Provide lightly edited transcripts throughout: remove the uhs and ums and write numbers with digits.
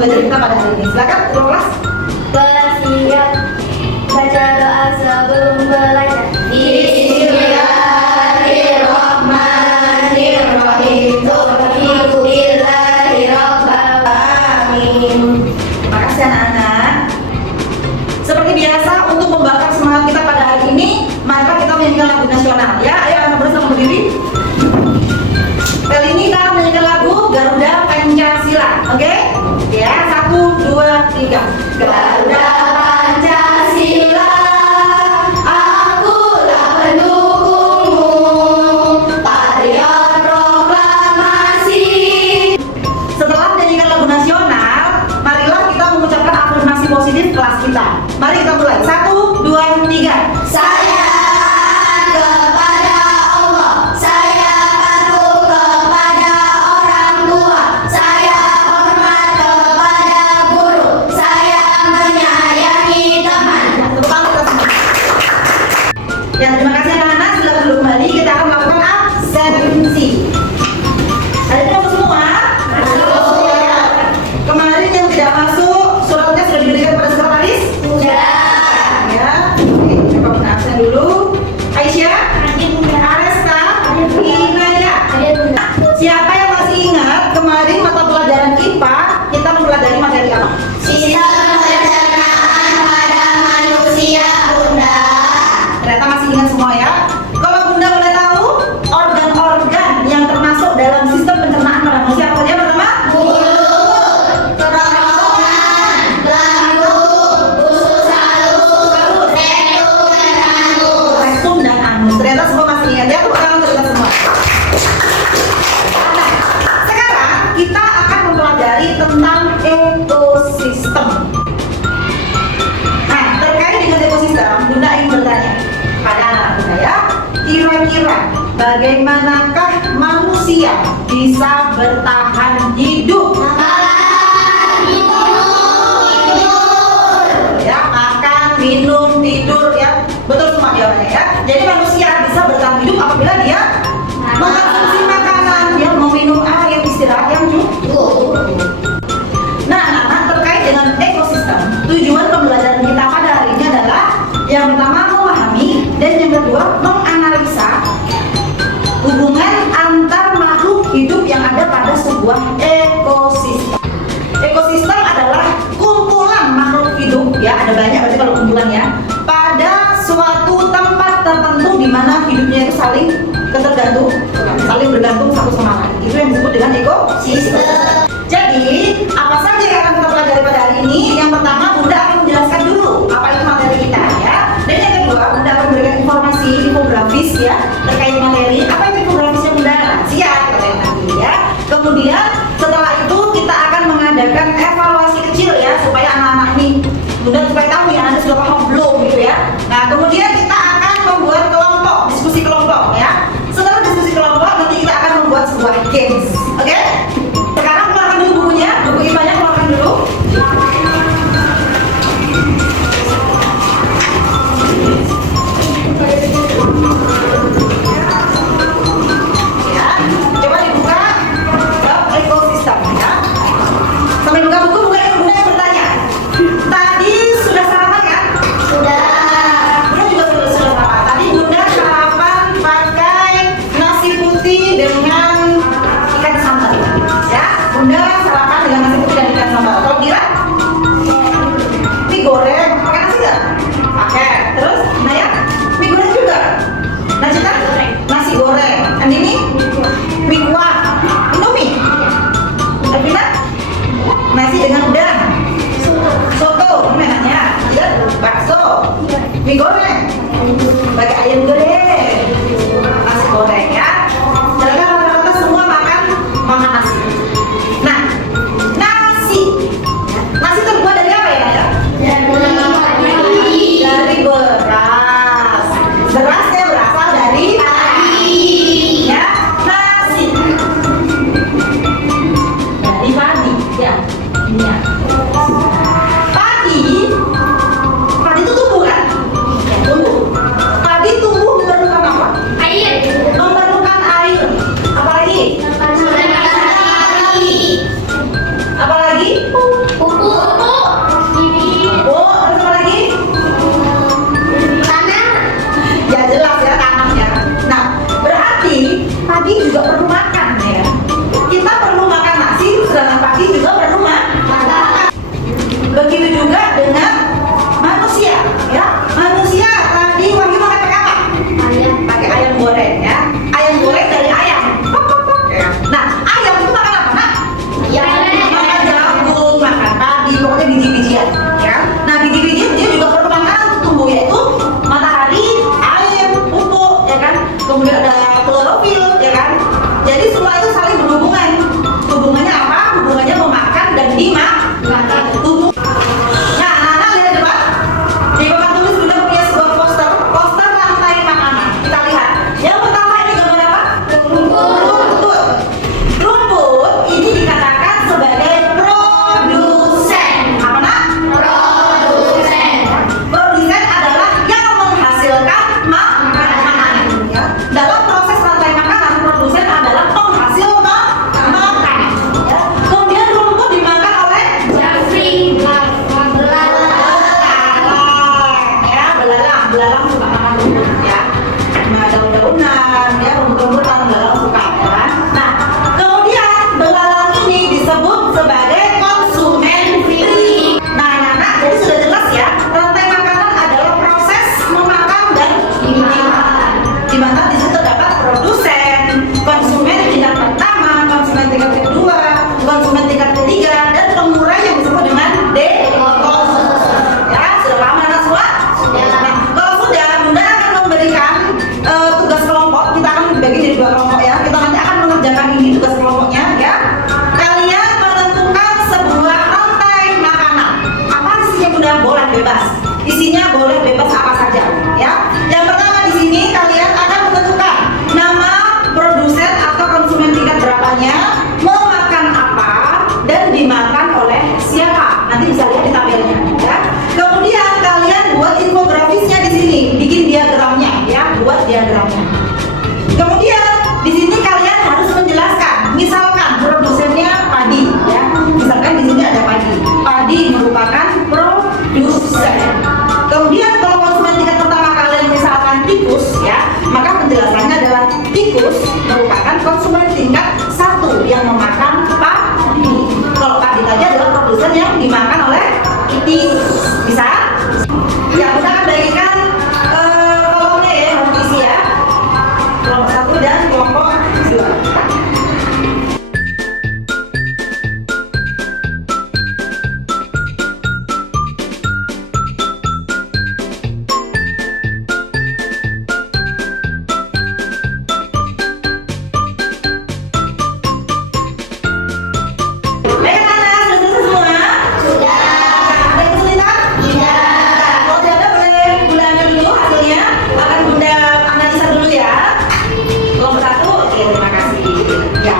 pembelajaran kita pada hari ini. Silakan kelas. Bersiap baca doa sebelum belajar. Bismillahirrahmanirrahim. Alhamdulillahirobbilalamin. Terima kasih anak-anak. Seperti biasa untuk membakar semangat kita pada hari ini, maka kita menyanyikan lagu nasional. Ya, ayo anak bersama berdiri. Kali ini kita menyanyikan lagu Garuda Pancasila. Oke? Ya, 1, 2, 3. Garuda Pancasila, akulah pendukungmu, patriot proklamasi. Setelah menyanyikan lagu nasional, marilah kita mengucapkan afirmasi positif kelas kita. Mari kita mulai. 1, 2, 3. Saya kepada Allah, saya patuh kepada orang tua, saya hormat kepada guru, saya menyayangi teman. Tepuk tangan kita semua. Ya, terima kasih anak-anak. Silakan duduk kembali. Kita akan melakukan absensi. Hari ini masuk semua? Masuk. Ya. Kemarin yang tidak masuk, suratnya sudah diberikan pada sekretaris? Sudah. Ya. Oke, kita akan absen dulu. Aisyah, Aresta, Inaya. Siapa yang masih ingat kemarin mata pelajaran IPA kita mempelajari materi apa? Sistem pencernaan pada manusia, Bunda. Ternyata masih ingat semua ya. Kalau Bunda boleh tahu organ-organ yang termasuk dalam sistem pencernaan pada manusia apa saja? Pertama, Mulut, kerongkongan, lambung, usus halus, rektum rektum dan anus. dan anus. Ternyata semua masih ingat ya. Tepuk tangan untuk kita semua. Nah, sekarang kita akan mempelajari tentang ekosistem. Nah, terkait dengan ekosistem, Bunda ingin bertanya pada anak-anak Bunda ya. Kira-kira bagaimanakah manusia bisa bertahan hidup? Ya, makan, minum, tidur ya. Betul semua jawabannya ya. Jadi manusia bisa bertahan hidup apabila dia mengkonsumsi makanan, dia meminum air, istirahat yang cukup. Nah, anak-anak, terkait dengan ekosistem, tujuan pembelajaran kita pada hari ini adalah yang pertama memahami dan yang kedua menganalisa hubungan antar makhluk hidup yang ada pada sebuah ekosistem. Ekosistem adalah kumpulan makhluk hidup ya, ada banyak berarti kalau kumpulan ya, pada suatu tempat tertentu di mana hidupnya itu saling bergantung satu sama lain. Itu yang disebut dengan ekosistem. Jadi, apa saja yang akan kita pelajari pada hari ini? Yang pertama, Bunda akan menjelaskan dulu apa itu materi kita ya. Dan yang kedua, Bunda akan memberikan informasi infografis ya terkait materi. Apa itu infografisnya Bunda? Rahasia kita lihat nanti ya. Kemudian setelah itu kita akan mengadakan evaluasi kecil ya supaya anak-anak ini Bunda supaya tahu ya Anda sudah paham belum gitu ya. Nah, kemudian kita akan membuat kelompok, diskusi kelompok ya. Setelah diskusi kelompok nanti kita akan membuat sebuah games. Oke? Sekarang keluarkan dulu bukunya, buku IPA-nya keluarkan dulu. Ya, coba dibuka bab ekosistem ya. Sambil buka buku, bukan Bunda yang bertanya. Tadi sudah sarapan kan? Sudah. Bunda juga sudah sarapan. Tadi Bunda sarapan pakai nasi putih dengan ikan sambal. Ya, Bunda sarapan dengan nasi putih dan ikan sambal. Kalau Dira? Mie goreng. Pakai nasi nggak? Pakai. Terus, Naya? Mie goreng juga. Nah, Cita? Nasi goreng. Andini? Mie kuah. Indomie? Evina? Nasi dengan udang. Soto, namanya. Dan bakso. Mie goreng. Pakai ayam goreng. Nasi goreng ya. Mereka rata-rata semua makan nasi. Nah, nasi. Nasi terbuat dari apa ya, Naya? Dari beras. Berasnya berasal dari ya, nasi. Dari padi ya. Ini ya. Padi itu tumbuh kan? Tumbuh. Padi tumbuh belalang suka makan rumput ya. Nah, daun-daunan, ya, rumput-rumputan belalang suka kan. Nah, kemudian belalang ini disebut sebagai konsumen free. Nah, anak-anak, jadi sudah jelas ya, rantai makanan adalah proses memakan dan dimakan. Di mana di situ terdapat produsen, konsumen tingkat pertama, konsumen tingkat kedua, konsumen tingkat ketiga, dan pengurai yang disebut dengan dekoder. Ya, sudah paham anak semua? Nah, kalau sudah, Bunda akan memberikan tugas kelompok. Kita akan dibagi jadi 2 kelompok ya. Kita nanti akan mengerjakan ini tugas kelompoknya ya. Kalian menentukan sebuah rantai makanan. Apa isinya Bunda? Boleh bebas. Isinya boleh bebas apa saja ya. Yang pertama di sini kalian akan menentukan nama produsen atau konsumen tingkat berapanya, memakan apa dan dimakan oleh siapa. Nanti bisa lihat di tabelnya ya. Kemudian kalian buat infografisnya di sini, bikin diagramnya ya, buat diagramnya. Kemudian di sini kalian harus menjelaskan, misalkan produsennya padi ya. Misalkan di sini ada padi. Padi merupakan produsen. Kemudian kalau konsumen tingkat pertama kalian misalkan tikus ya, maka penjelasannya adalah tikus merupakan konsumen tingkat 1 yang memakan padi. Kalau padi tadi adalah produsen yang dimakan oleh tikus. Bisa? Ya, kita akan bagikan kolomnya ya, harus diisi ya. Kelompok 1 dan kelompok 2. Baik anak-anak, sudah selesai semua? Sudah. Ada yang kesulitan? Tidak. Kalau tidak ada boleh Bunda ambil dulu hasilnya. Akan Bunda analisa dulu ya. Kelompok 1, oke, terima kasih. Ya.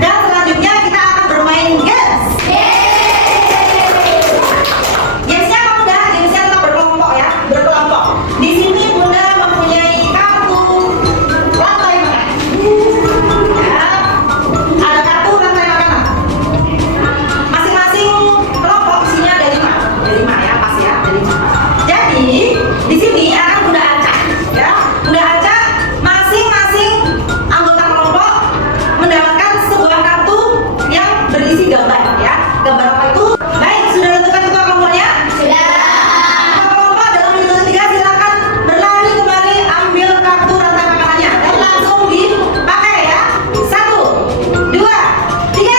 Dan selanjutnya kita akan bermain games. Gamesnya apa Bunda? Gamesnya tetap berkelompok ya, berkelompok. Di sini Bunda mempunyai kartu rantai makanan. Ya. Ada kartu rantai makanan. Masing-masing kelompok isinya ada 5. Ada 5 ya, pas ya, ada 5. Jadi, di sini akan Bunda acak ya. Bunda acak, masing-masing anggota kelompok mendapatkan sebuah kartu yang berisi gambar ya. Gambar apa itu? Baik, sudah tentukan ketua kelompoknya? Sudah. Ketua kelompok dalam hitungan 3 silakan berlari kembali ambil kartu rantai makanannya dan langsung dipakai ya. 1, 2, 3.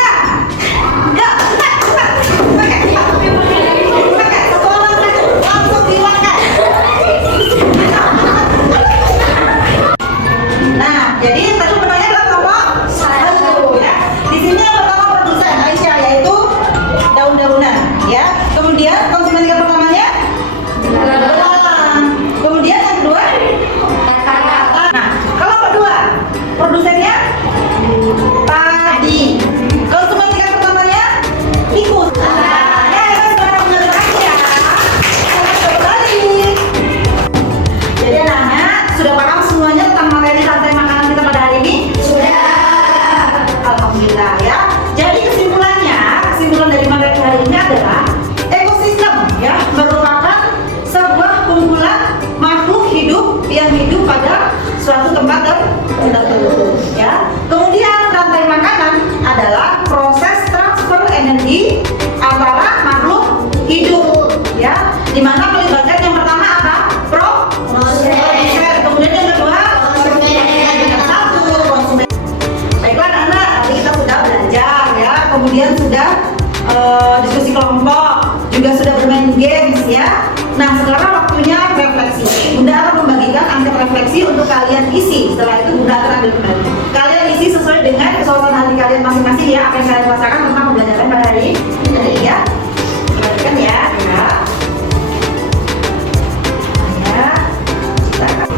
Ya, cepat, cepat. Pakai. Pakai. Satu orang satu. Langsung dipakai. Nah, jadi tadi menanya adalah kelompok 1 ya. Di sini yang pertama produsen Aisyah, yaitu daun-daunan ya. Kemudian konsumen tingkat pertamanya belalang. Kemudian yang kedua kata-kata. Nah, kelompok 2 produsennya padi. Konsumen tingkat pertamanya tikus. Ya, sekarang mengerjakan ya. Selamat berbalik. Jadi anak-anak sudah paham semuanya tentang materi rantai makanan kita pada hari ini? Sudah. Alhamdulillah ya. Jadi kesimpulan dari materi hari ini adalah ekosistem ya, merupakan sebuah kumpulan makhluk hidup yang hidup pada suatu tempat tertentu ya. Kemudian rantai makanan adalah proses transfer energi antara makhluk hidup ya, di mana melibatkan yang pertama apa? Produsen. Kemudian yang kedua konsumen. Baiklah anak-anak, tadi kita sudah belajar ya, kemudian sudah diskusi kelompok, juga sudah bermain games ya. Nah, sekarang waktunya refleksi. Bunda akan membagikan angket refleksi untuk kalian isi. Setelah itu Bunda akan ambil kembali. Kalian isi sesuai dengan kesulitan hati kalian masing-masing ya, apa yang kalian rasakan tentang pembelajaran pada hari ini ya. Perhatikan ya.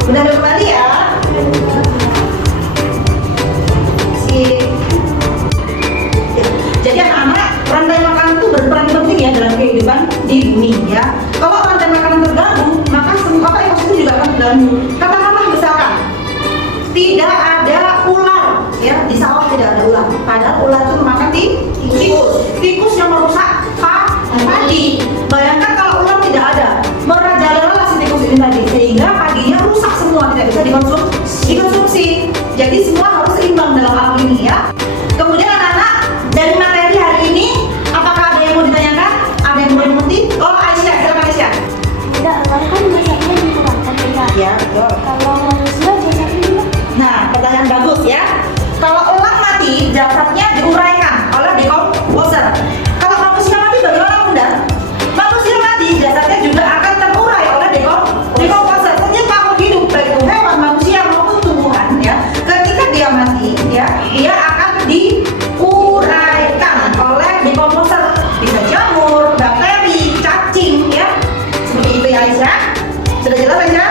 Bunda ambil kembali ya. Jadi anak-anak, rantai makanan itu berperan penting ya dalam kehidupan di bumi ya. Kalau rantai makanan terganggu, maka semua ekosistem juga akan terganggu. Katakanlah misalkan tidak ada ular ya, di sawah tidak ada ular, padahal ular itu memakan tikus sebutin tadi, sehingga paginya rusak semua, tidak bisa dikonsumsi. Jadi semua harus seimbang dalam hal ini ya. Kemudian anak-anak, dari materi hari ini apakah ada yang mau ditanyakan? Ada yang mau dimengerti? Oh, Aisyah, silakan Aisyah. Tidak, orang kan jasadnya dikeluarkan tidak. Ya, betul. Kalau manusia jasadnya gimana? Nah, pertanyaan bagus ya. Kalau elang mati, jasadnya diuraikan oleh decomposer. Kalau manusia mati bagaimana Bunda? Manusia mati, jasadnya juga akan terurai oleh decomposer. Setiap makhluk hidup, baik itu hewan, manusia maupun tumbuhan ya, ketika dia mati ya, dia akan diuraikan oleh decomposer. Bisa jamur, bakteri, cacing ya. Seperti itu ya Aisyah. Sudah jelas Aisyah?